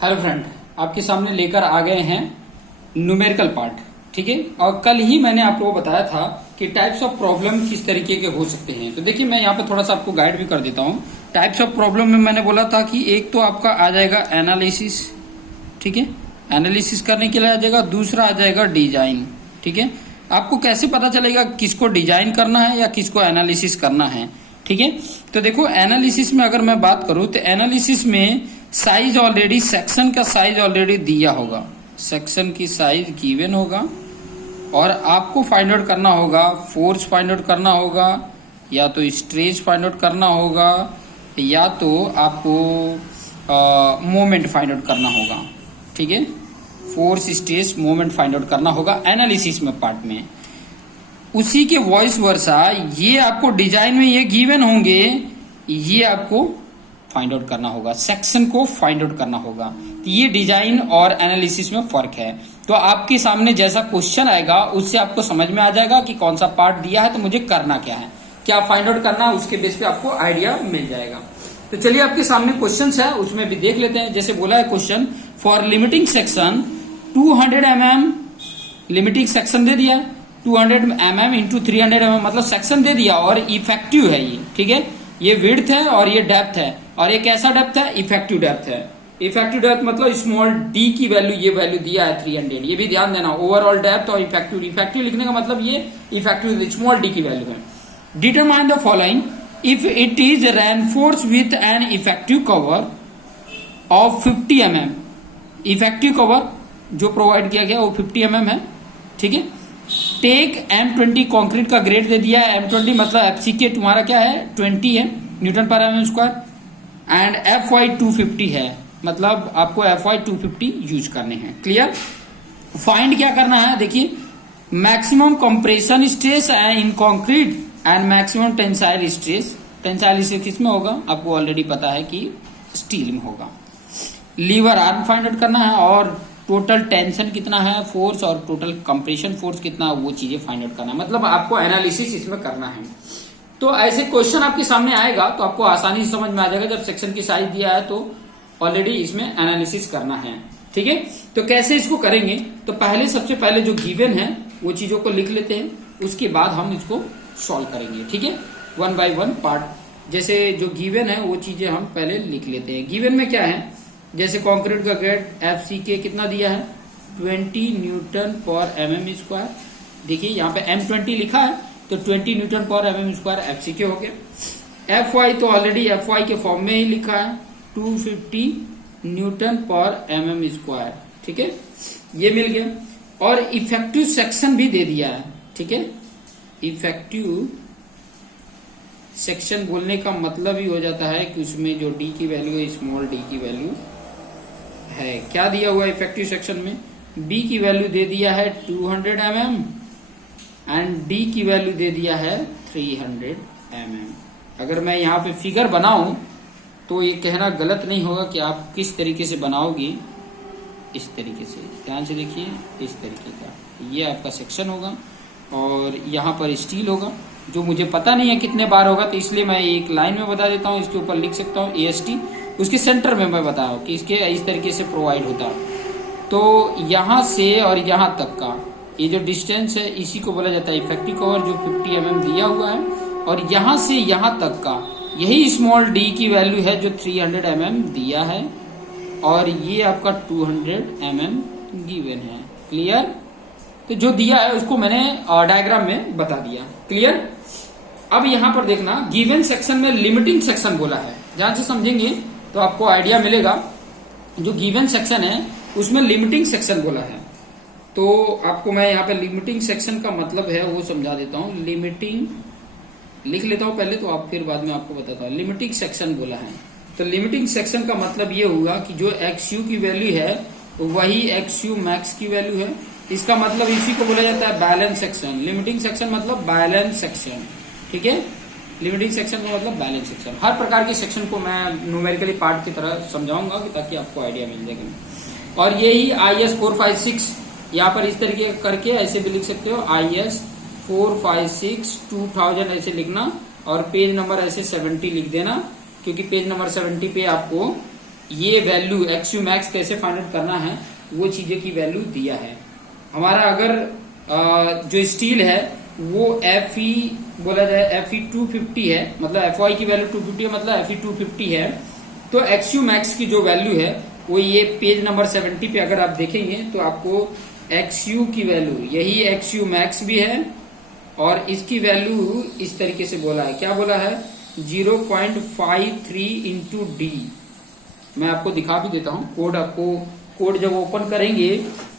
Hello friend, आपके सामने लेकर आ गए हैं न्यूमेरिकल पार्ट। ठीक है, और कल ही मैंने आप लोगों को बताया था कि टाइप्स ऑफ प्रॉब्लम किस तरीके के हो सकते हैं। तो देखिए, मैं यहाँ पे थोड़ा सा आपको गाइड भी कर देता हूँ। टाइप्स ऑफ प्रॉब्लम में मैंने बोला था कि एक तो आपका आ जाएगा एनालिसिस। ठीक है, एनालिसिस करने के लिए आ जाएगा। दूसरा आ जाएगा डिजाइन। ठीक है, आपको कैसे पता चलेगा किसको डिजाइन करना है या किसको एनालिसिस करना है। ठीक है, तो देखो एनालिसिस में अगर मैं बात करूं तो एनालिसिस में साइज ऑलरेडी, सेक्शन का साइज ऑलरेडी दिया होगा, सेक्शन की साइज गिवन होगा और आपको फाइंड आउट करना होगा, फोर्स फाइंड आउट करना होगा या तो स्ट्रेस फाइंड आउट करना होगा या तो आपको मोमेंट फाइंड आउट करना होगा। ठीक है, force, stress, moment find out करना होगा एनालिसिस में पार्ट में। उसी के वॉइस वर्सा ये आपको डिजाइन में ये गिवन होंगे, ये आपको फाइंड आउट करना होगा, सेक्शन को फाइंड आउट करना होगा। तो ये डिजाइन और एनालिसिस में फर्क है। तो आपके सामने जैसा क्वेश्चन आएगा उससे आपको समझ में आ जाएगा कि कौन सा पार्ट दिया है तो मुझे करना क्या है, क्या फाइंड आउट करना है, उसके बेस पे आपको आइडिया मिल जाएगा। तो चलिए, आपके सामने क्वेश्चन है, उसमें भी देख लेते हैं। जैसे बोला है question, for limiting section 200 mm, limiting section दे दिया 200 mm इंटू 300 mm, मतलब सेक्शन दे दिया और इफेक्टिव है ये। ठीक है, ये विड्थ है और ये डेप्थ है, और ये कैसा डेप्थ है, इफेक्टिव डेप्थ है। इफेक्टिव डेप्थ मतलब स्मॉल डी की वैल्यू, ये वैल्यू दिया है 300। ये भी ध्यान देना, ओवरऑल डेप्थ और इफेक्टिव, इफेक्टिव लिखने का मतलब ये इफेक्टिव स्मॉल डी की वैल्यू है। Determine the following if it is reinforce with an effective cover of 50 mm। Effective cover जो प्रोवाइड किया गया वो 50 mm है। ठीक है, टेक M20 कंक्रीट का ग्रेड दे दिया है। M20 मतलब FCK तुम्हारा क्या है, 20 है, न्यूटन पर mm स्क्वायर, एंड FY 250 है, मतलब आपको FY 250 यूज करने हैं। क्लियर। फाइंड क्या करना है, देखिए, maximum compression stress in concrete and maximum tensile stress. Tensile stress किस में होगा, आपको ऑलरेडी पता है कि स्टील में होगा। लीवर आर्म फाइंड आउट करना है और टोटल टेंशन कितना है, फोर्स, और टोटल कंप्रेशन फोर्स कितना, वो चीजें फाइंड आउट करना है। मतलब आपको एनालिसिस इसमें करना है। तो ऐसे क्वेश्चन आपके सामने आएगा तो आपको आसानी से समझ में आ जाएगा। जब सेक्शन की साइज दिया है तो ऑलरेडी इसमें एनालिसिस करना है। ठीक है, तो कैसे इसको करेंगे, तो पहले सबसे पहले जो गिवन है वो चीजों को लिख लेते हैं, उसके बाद हम इसको सॉल्व करेंगे। ठीक है, वन बाय वन पार्ट, जैसे जो गिवन है वो चीजें हम पहले लिख लेते हैं। गिवन में क्या है, जैसे कंक्रीट का ग्रेड FCK कितना दिया है, 20 न्यूटन पर mm स्क्वायर। देखिए यहाँ पे M20 लिखा है तो 20 न्यूटन पर mm स्क्वायर FCK हो गया। FY तो ऑलरेडी FY के फॉर्म में ही लिखा है, 250 न्यूटन पर mm स्क्वायर। ठीक है, ये मिल गया। और इफेक्टिव सेक्शन भी दे दिया है। ठीक है, इफेक्टिव सेक्शन बोलने का मतलब ही हो जाता है कि उसमें जो डी की वैल्यू है, स्मॉल डी की वैल्यू है। क्या दिया हुआ है इफेक्टिव सेक्शन में, बी की वैल्यू दे दिया है 200 mm एंड डी की वैल्यू दे दिया है 300 mm। अगर मैं यहाँ पे फिगर बनाऊं तो ये कहना गलत नहीं होगा कि आप किस तरीके से बनाओगे, इस तरीके से, ध्यान से देखिए, इस तरीके का ये आपका सेक्शन होगा और यहाँ पर स्टील होगा। जो मुझे पता नहीं है कितने बार होगा तो इसलिए मैं एक लाइन में बता देता हूँ, इसके ऊपर लिख सकता हूँ AST, उसके सेंटर में मैं बताया कि इसके इस तरीके से प्रोवाइड होता है। तो यहाँ से और यहाँ तक का ये जो डिस्टेंस है इसी को बोला जाता है इफेक्टिव कवर, जो 50 mm दिया हुआ है, और यहाँ से यहाँ तक का यही स्मॉल डी की वैल्यू है जो 300 mm दिया है, और ये आपका 200 mm गिवन है। क्लियर। तो जो दिया है उसको मैंने डायग्राम में बता दिया। क्लियर। अब यहां पर देखना, गिवन सेक्शन में लिमिटिंग सेक्शन बोला है, ध्यान से समझेंगे तो आपको आइडिया मिलेगा। जो गिवन सेक्शन है उसमें लिमिटिंग सेक्शन बोला है, तो आपको मैं यहाँ पे लिमिटिंग सेक्शन का मतलब है वो समझा देता हूँ। लिमिटिंग लिख लेता हूँ पहले, तो आप फिर बाद में आपको बताता हूँ। लिमिटिंग सेक्शन बोला है तो लिमिटिंग सेक्शन का मतलब ये हुआ कि जो XU की वैल्यू है वही XU मैक्स की वैल्यू है। इसका मतलब इसी को बोला जाता है बैलेंस सेक्शन। लिमिटिंग सेक्शन मतलब बैलेंस सेक्शन। ठीक है, लिमिटिंग सेक्शन का मतलब बैलेंस सेक्शन। हर प्रकार के सेक्शन को मैं न्यूमेरिकली पार्ट की तरह समझाऊंगा कि ताकि आपको आइडिया मिल जाएगा। और यही IS 456 यहाँ पर इस तरीके करके ऐसे भी लिख सकते हो, IS 456 2000 ऐसे लिखना, और पेज नंबर ऐसे 70 लिख देना, क्योंकि पेज नंबर 70 पे आपको ये वैल्यू एक्सयू मैक्स कैसे फाइंड आउट करना है वो चीजें की वैल्यू दिया है। हमारा अगर जो स्टील है वो Fe बोला जाए Fe 250 है, मतलब Fy की वैल्यू 250 है, मतलब Fe 250 है, तो एक्सयू मैक्स की जो वैल्यू है वो ये पेज नंबर 70 पे अगर आप देखेंगे तो आपको एक्सयू की वैल्यू, यही एक्सयू मैक्स भी है और इसकी वैल्यू इस तरीके से बोला है। क्या बोला है? 0.53 इंटू डी। मैं आपको दिखा भी देता हूं कोड। आपको कोड जब ओपन करेंगे,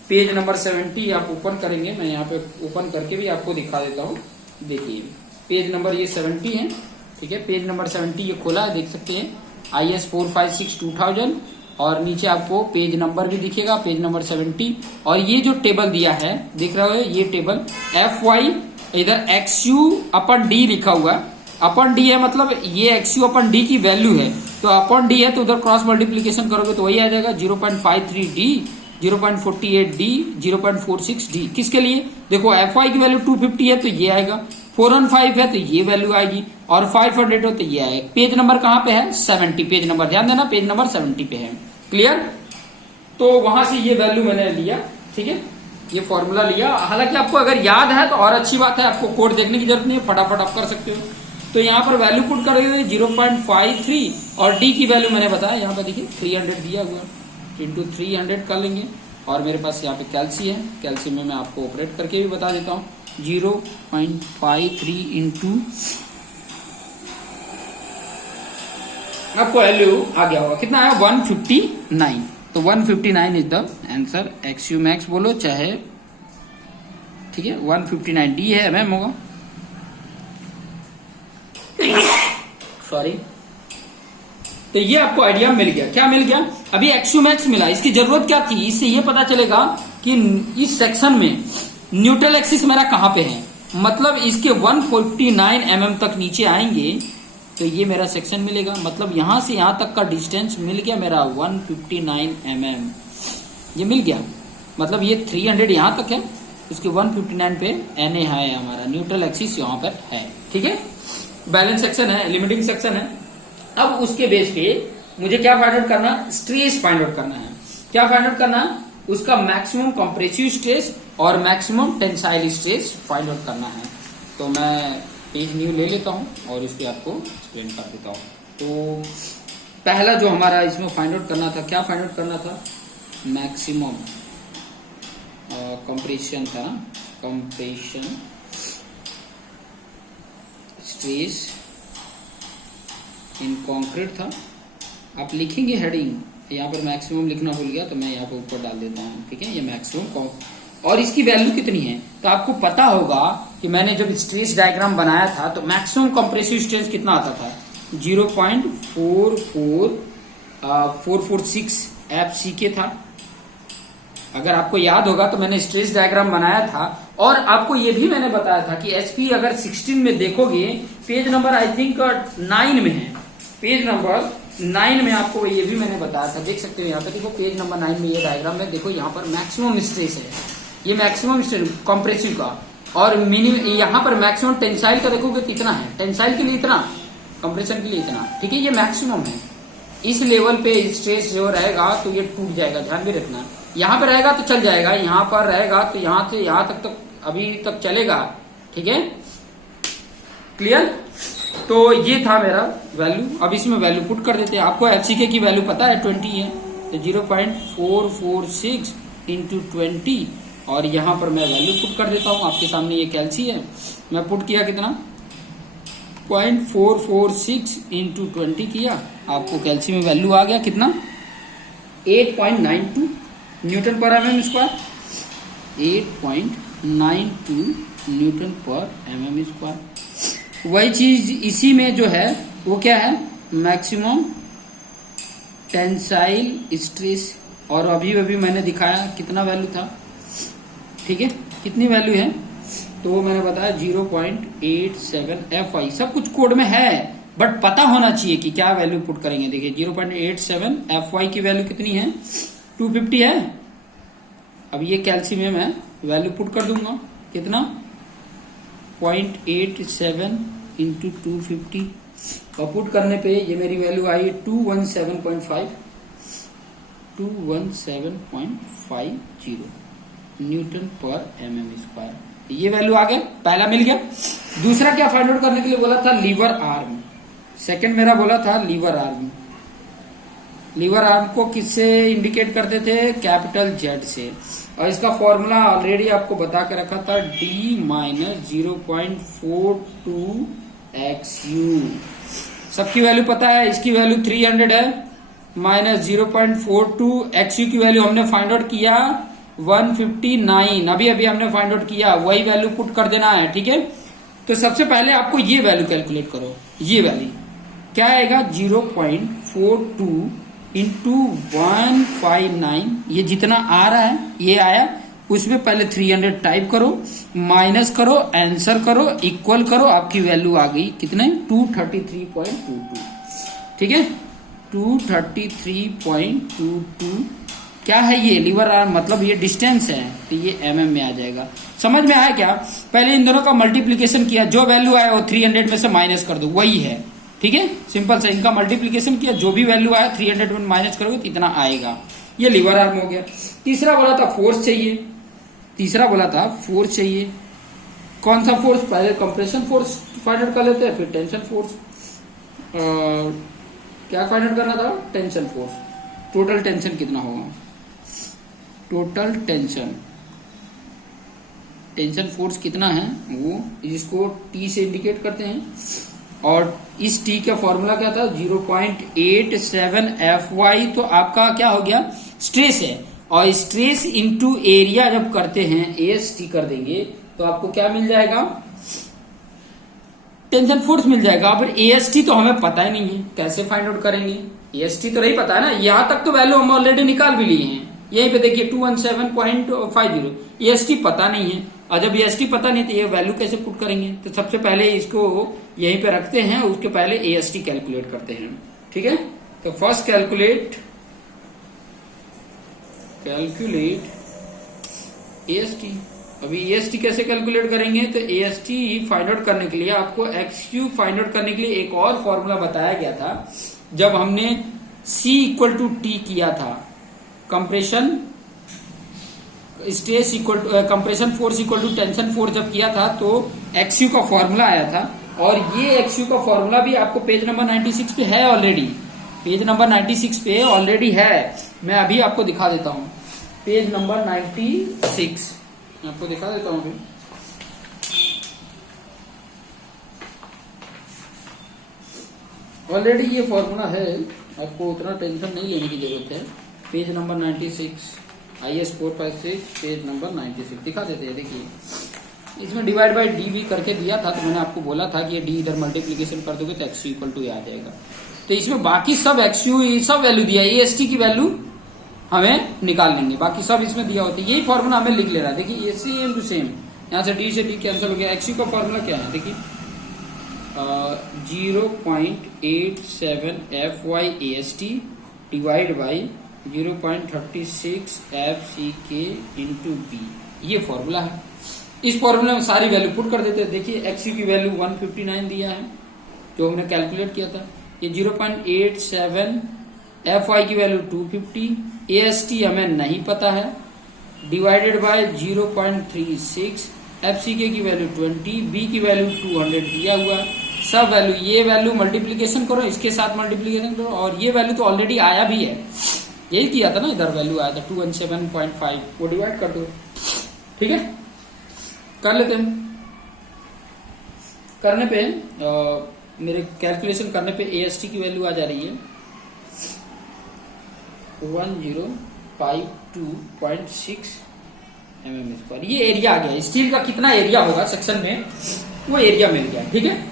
पेज नंबर 70 आप ओपन करेंगे, मैं यहाँ पे ओपन करके भी आपको दिखा देता हूँ। देखिए पेज नंबर ये 70 है, ठीक है, पेज नंबर 70 ये खोला है, देख सकते हैं IS 456-2000 और नीचे आपको पेज नंबर भी दिखेगा, पेज नंबर 70। और ये जो टेबल दिया है देख रहे हो, ये टेबल Fy इधर XU अपन D लिखा हुआ है। अपन डी है मतलब ये XU अपन D की वैल्यू है, तो अपन D है तो उधर क्रॉस मल्टीप्लीकेशन करोगे तो वही आ जाएगा 0.53D, 0.48D, 0.46D। किसके लिए? देखो Fy की वैल्यू 250 है तो ये आएगा, 415 है तो ये वैल्यू आएगी और 500 हो तो ये आएगा। पेज नंबर कहाँ पे है? 70 पेज नंबर, ध्यान देना पेज नंबर 70 पे है। क्लियर? तो वहां से ये वैल्यू मैंने लिया, ठीक है, ये फॉर्मूला लिया। हालांकि आपको अगर याद है तो और अच्छी बात है, आपको कोड देखने की जरूरत नहीं है, फटाफट आप कर सकते हो। तो यहाँ पर वैल्यू पुट करेंगे 0.53 और डी की वैल्यू मैंने बताया यहाँ पर देखिए 300 दिया हुआ, इंटू 300 कर लेंगे। और मेरे पास यहाँ पे कैल्सी है, कैल्सी में मैं आपको ऑपरेट करके भी बता देता हूँ। 0.53 इंटू आपको वैल्यू आ गया होगा, कितना है? 159। तो 159 इज द आंसर। एक्सयू मैक्स बोलो चाहे, ठीक है, 159 डी है मैम होगा, सॉरी। तो ये आपको आइडिया मिल गया। क्या मिल गया? अभी एक्सयू मैक्स मिला, इसकी जरूरत क्या थी? इससे ये पता चलेगा कि इस सेक्शन में न्यूट्रल एक्सिस मेरा कहां पे है, मतलब इसके 149 mm तक नीचे आएंगे तो ये मेरा सेक्शन मिलेगा। मतलब यहां से यहां तक का डिस्टेंस मिल गया मेरा 159 mm, ये मिल गया। मतलब ये 300 यहां तक है, उसके 159 पे NA है हमारा, न्यूट्रल एक्सिस यहां पर है, ठीक है। बैलेंस सेक्शन है, लिमिटिंग सेक्शन है। अब उसके बेस पे मुझे क्या फाइंड आउट करना? स्ट्रेस फाइंड आउट करना है। क्या फाइंड आउट करना है? उसका मैक्सिमम कंप्रेसिव स्ट्रेस और maximum tensile stress find out करना है। तो मैं पेज न्यू ले लेता हूं और इस पे आपको एक्सप्लेन कर देता हूं। तो पहला जो हमारा इसमें फाइंड आउट करना था, क्या फाइंड आउट करना था? मैक्सिमम कंप्रेशन था, कंप्रेशन स्ट्रेस इन कॉन्क्रीट था। आप लिखेंगे हेडिंग, यहाँ पर मैक्सिमम लिखना भूल गया तो मैं यहाँ पर ऊपर डाल देता हूँ, ठीक है, ये मैक्सिमम। और इसकी वैल्यू कितनी है तो आपको पता होगा कि मैंने जब स्ट्रेस डायग्राम बनाया था तो मैक्सिमम कंप्रेसिव स्ट्रेस कितना आता था? 0.446 FCK था। अगर आपको याद होगा तो मैंने स्ट्रेस डायग्राम बनाया था और आपको ये भी मैंने बताया था कि SP अगर 16 में देखोगे, पेज नंबर आई थिंक 9 में है, पेज नंबर 9 में आपको ये भी मैंने बताया था, देख सकते हो यहाँ पे, देखो पेज नंबर 9 में ये डायग्राम में देखो, यहाँ पर मैक्सिमम स्ट्रेस है, ये मैक्सिमम स्ट्रेस कॉम्प्रेसिव का, और मिनिमम यहाँ पर मैक्सिमम टेंसाइल का देखोगे कितना है, टेंसाइल के लिए इतना, कंप्रेशन के लिए इतना, ठीक है, ये मैक्सिमम है। इस लेवल पे स्ट्रेस जो रहेगा तो ये टूट जाएगा, ध्यान भी रखना। यहाँ पे रहेगा तो चल जाएगा, यहाँ पर रहेगा तो यहाँ से यहाँ तक तो अभी तक चलेगा, ठीक है, क्लियर। तो ये था मेरा वैल्यू। अब इसमें वैल्यू पुट कर देते हैं। आपको FCK की वैल्यू पता है 20 है, तो 0.446 इंटू 20 और यहाँ पर मैं वैल्यू पुट कर देता हूँ। आपके सामने ये कैल्सी है, मैं पुट किया कितना 0.446 इंटू 20 किया, आपको कैल्सी में वैल्यू आ गया कितना 8.92 न्यूटन पर mm स्क्वायर, 8.92 न्यूटन पर mm स्क्वायर। वही चीज इसी में जो है वो क्या है, मैक्सिमम टेंसाइल स्ट्रेस, और अभी अभी मैंने दिखाया कितना वैल्यू था, ठीक है, कितनी वैल्यू है तो वो मैंने बताया 0.87 FI। सब कुछ कोड में है बट पता होना चाहिए कि क्या वैल्यू पुट करेंगे। देखिए 0.87 FY की वैल्यू कितनी है 250 है। अब ये कैल्सी में मैं वैल्यू पुट कर दूंगा कितना 0.87 इंटू 250, और पुट करने पे ये मेरी वैल्यू आई 217.5, 217.50 न्यूटन पर mm स्क्वायर। ये वैल्यू आ गया, पहला मिल गया। दूसरा क्या फाइंड आउट करने के लिए बोला था? Liver arm. सेकंड मेरा बोला था लीवर आर्म। लीवर आर्म को किससे इंडिकेट करते थे? कैपिटल जेड से। और इसका फॉर्मूला ऑलरेडी आपको बता के रखा था, d माइनस 0.42 XU। सबकी वैल्यू पता है, इसकी वैल्यू 300 है, माइनस 0.42 XU की वैल्यू हमने फाइंड आउट किया 159, अभी अभी हमने फाइंड आउट किया, वही वैल्यू पुट कर देना है। ठीक है, तो सबसे पहले आपको ये वैल्यू कैलकुलेट करो। ये वैल्यू क्या आएगा? 0.42 इंटू 159, ये जितना आ रहा है ये आया, उसमें पहले 300 टाइप करो, माइनस करो, आंसर करो, इक्वल करो, आपकी वैल्यू आ गई कितने? 233.22। ठीक है, 233.22 क्या है? ये लीवर आर्म, मतलब ये डिस्टेंस है, तो ये mm में आ जाएगा। समझ में आया क्या? पहले इन दोनों का मल्टीप्लीकेशन किया, जो वैल्यू आया वो 300 में से माइनस कर दो, वही है। ठीक है, सिंपल से इनका मल्टीप्लीकेशन किया, जो भी वैल्यू आया 300 में माइनस करोगे तो इतना आएगा। ये लीवर आर्म हो गया। तीसरा बोला था फोर्स चाहिए। तीसरा बोला था फोर्स चाहिए। कौन सा फोर्स? पहले कंप्रेशन फोर्स फाइंड आउट कर लेते हैं, फिर टेंशन फोर्स। क्या फाइंड आउट करना था? Tension force. टोटल टेंशन कितना होगा? टोटल टेंशन फोर्स कितना है वो, इसको T से इंडिकेट करते हैं। और इस T का फॉर्मूला क्या था? 0.87 Fy। तो आपका क्या हो गया? स्ट्रेस है, और स्ट्रेस इनटू एरिया जब करते हैं, AST कर देंगे तो आपको क्या मिल जाएगा? टेंशन फोर्स मिल जाएगा। फिर AST तो हमें पता ही नहीं है, कैसे फाइंड आउट करेंगे? AST तो नहीं पता है ना, यहां तक तो वैल्यू हम ऑलरेडी निकाल भी लिए हैं। यहीं पे देखिए 217.50, AST पता नहीं है। और जब AST पता नहीं तो ये वैल्यू कैसे पुट करेंगे? तो सबसे पहले इसको यहीं पे रखते हैं, उसके पहले AST कैलकुलेट करते हैं। ठीक है, तो फर्स्ट कैलकुलेट AST। अभी AST कैसे कैलकुलेट करेंगे? तो AST फाइंड आउट करने के लिए आपको XU फाइंड आउट करने के लिए एक और फॉर्मूला बताया गया था, जब हमने C इक्वल टू T किया था। Compression stress equal to compression force equal to tension force जब किया था, तो XU का फॉर्मूला आया था। और ये XU का फॉर्मूला भी आपको पेज नंबर 96 पे है ऑलरेडी। पेज नंबर 96 पे ऑलरेडी है, मैं अभी आपको दिखा देता हूं। पेज नंबर 96 आपको दिखा देता हूं अभी। ऑलरेडी ये फॉर्मूला है, आपको उतना टेंशन नहीं लेने की जरूरत है। Page number 96, IS 456, page number 96 दिखा देते हैं। देखिए, इसमें डिवाइड बाय डी भी करके दिया था, तो मैंने आपको बोला था कि ये डी इधर मल्टीप्लीकेशन कर दोगे तो XU इक्वल टू आ जाएगा। तो इसमें बाकी सब XU सब वैल्यू दिया है, AST की वैल्यू हमें निकाल लेंगे, बाकी सब इसमें दिया होता है। यही फॉर्मूला हमें लिख लेना है। देखिए सेम टू सेम, यहाँ से D कैंसिल हो गया। XU का फॉर्मूला क्या है? देखिए 0.87 Fy AST divide by 0.36 FCK into B, ये फॉर्मूला है। इस फॉर्मूला में सारी वैल्यू पुट कर देते हैं। देखिए XU की वैल्यू 159 दिया है, जो हमने कैलकुलेट किया था। ये 0.87 Fy की वैल्यू 250, AST हमें नहीं पता है, डिवाइडेड बाय 0.36, FCK की वैल्यू 20, B की वैल्यू 200 दिया हुआ है। सब वैल्यू, ये वैल्यू मल्टीप्लीकेशन करो, इसके साथ मल्टीप्लीकेशन करो, और ये वैल्यू तो ऑलरेडी आया भी है, यही किया था ना, इधर वैल्यू आया था 217.5, वो डिवाइड कर दो। ठीक है, कर लेते हैं। करने पे मेरे कैलकुलेशन करने पे AST की वैल्यू आ जा रही है 1052.6 mm²। ये एरिया आ गया, स्टील का कितना एरिया होगा सेक्शन में, वो एरिया मिल गया। ठीक है,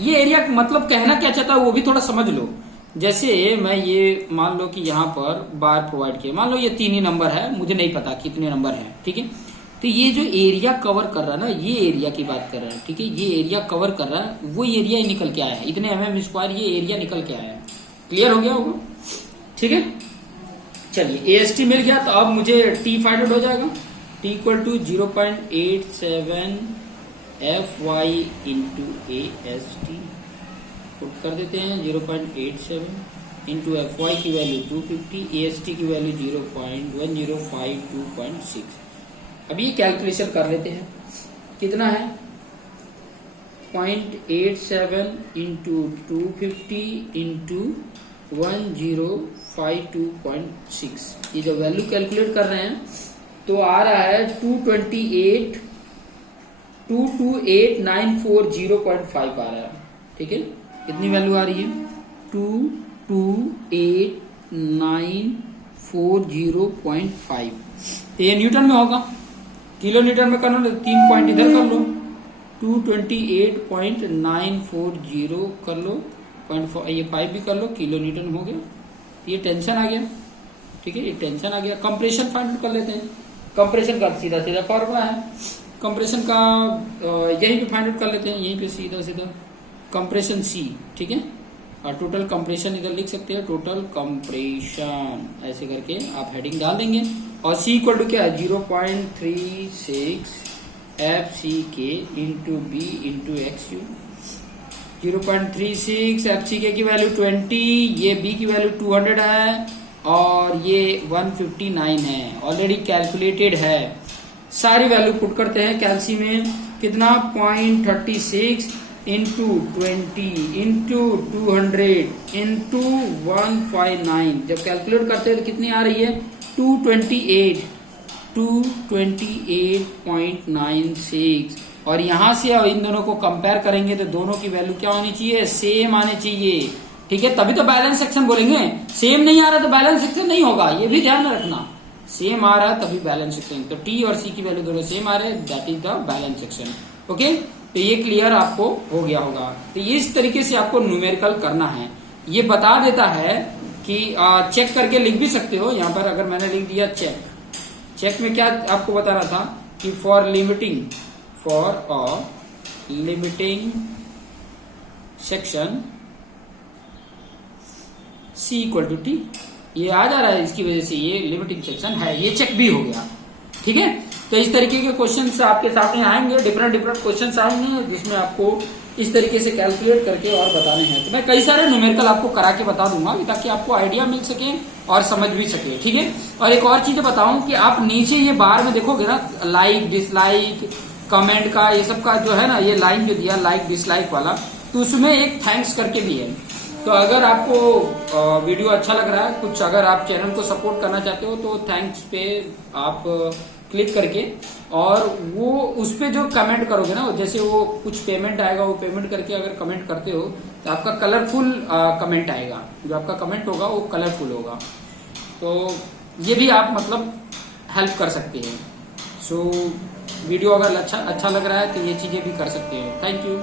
ये एरिया मतलब कहना क्या चाहता है वो भी थोड़ा समझ लो। जैसे मैं ये मान लो कि यहाँ पर बार प्रोवाइड किया, मान लो ये 3 ही नंबर है, मुझे नहीं पता कितने नंबर है। ठीक है, तो ये जो एरिया कवर कर रहा है ना, ये एरिया की बात कर रहा है। ठीक है, ये एरिया कवर कर रहा है, वो एरिया ही निकल के आया है, इतने mm², ये एरिया निकल के आया है। क्लियर हो गया होगा? ठीक है, चलिए AST मिल गया, तो अब मुझे T फाइंड आउट हो जाएगा। T equal to 0.87 Fy into AST put कर देते हैं 0.87 इंटू एफ वाई की वैल्यू 250, ए एस टी की वैल्यू 0.10526। अब ये कैलकुलेशन कर लेते हैं, कितना है 0.87 इंटू 250 इंटू 1052.6। ये जो वैल्यू कैलकुलेट कर रहे हैं तो आ रहा है 228,940.5 आ रहा है। ठीक है, कितनी वैल्यू आ रही है 228,940.5। तो ये न्यूटन में होगा, किलो न्यूटन में करना तो 3 पॉइंट इधर कर लो, 228.940 कर लो, ये 5 भी कर लो, किलो न्यूटन हो गया। ये टेंशन आ गया। ठीक है, ये टेंशन आ गया। कंप्रेशन फाइंड कर लेते हैं। कंप्रेशन का सीधा सीधा फॉर्मूला है कंप्रेशन का, यहीं पे फाइंड आउट कर लेते हैं, यहीं पे सीधा सीधा कंप्रेशन सी। ठीक है, और टोटल कंप्रेशन इधर लिख सकते हैं, टोटल कंप्रेशन ऐसे करके आप हेडिंग डाल देंगे। और सी इक्वल टू क्या है 0.36 F C K into B into X U. 0.36 F C K की वैल्यू 20, ये बी की वैल्यू 200 है और ये 159 है, ऑलरेडी कैलकुलेटेड है। सारी वैल्यू पुट करते हैं कैलसी में, कितना 0.36 इंटू 20 इंटू 200 इंटू 159। जब कैलकुलेट करते हैं तो कितनी आ रही है 228.96। और यहां से इन दोनों को कंपेयर करेंगे तो दोनों की वैल्यू क्या होनी चाहिए, सेम आनी चाहिए। ठीक है, तभी तो बैलेंस सेक्शन बोलेंगे। सेम नहीं आ रहा तो बैलेंस सेक्शन नहीं होगा, ये भी ध्यान में रखना। सेम आ रहा है तभी बैलेंस सेक्शन। तो टी और सी की वैल्यू दोनों सेम आ रहे हैं, that is the balance section. Okay, तो ये क्लियर आपको हो गया होगा। तो ये इस तरीके से आपको न्यूमेरिकल करना है। ये बता देता है कि चेक करके लिख भी सकते हो। यहाँ पर अगर मैंने लिख दिया चेक, चेक में क्या आपको बता रहा था कि for limiting section C equal to T, ये आ जा रहा है, इसकी वजह से ये लिमिटिंग सेक्शन है, ये चेक भी हो गया। ठीक है, तो इस तरीके के क्वेश्चंस आपके सामने आएंगे, डिफरेंट क्वेश्चंस आएंगे जिसमें आपको इस तरीके से कैलकुलेट करके और बताने हैं। तो मैं कई सारे न्यूमेरिकल आपको करा के बता दूंगा ताकि आपको आइडिया मिल सके और समझ भी सके। ठीक है, और एक और चीज बताऊं कि आप नीचे ये बार में देखोगे ना, लाइक डिसलाइक कमेंट का ये सब का जो है ना, ये लाइन जो दिया लाइक डिसलाइक वाला, तो उसमें एक थैंक्स करके भी है। तो अगर आपको वीडियो अच्छा लग रहा है, कुछ अगर आप चैनल को सपोर्ट करना चाहते हो तो थैंक्स पे आप क्लिक करके, और वो उस पे जो कमेंट करोगे ना, जैसे वो कुछ पेमेंट आएगा, वो पेमेंट करके अगर कमेंट करते हो तो आपका कलरफुल कमेंट आएगा, जो आपका कमेंट होगा वो कलरफुल होगा। तो ये भी आप मतलब हेल्प कर सकते हैं। सो वीडियो अगर अच्छा लग रहा है तो ये चीजें भी कर सकते हैं। Thank you.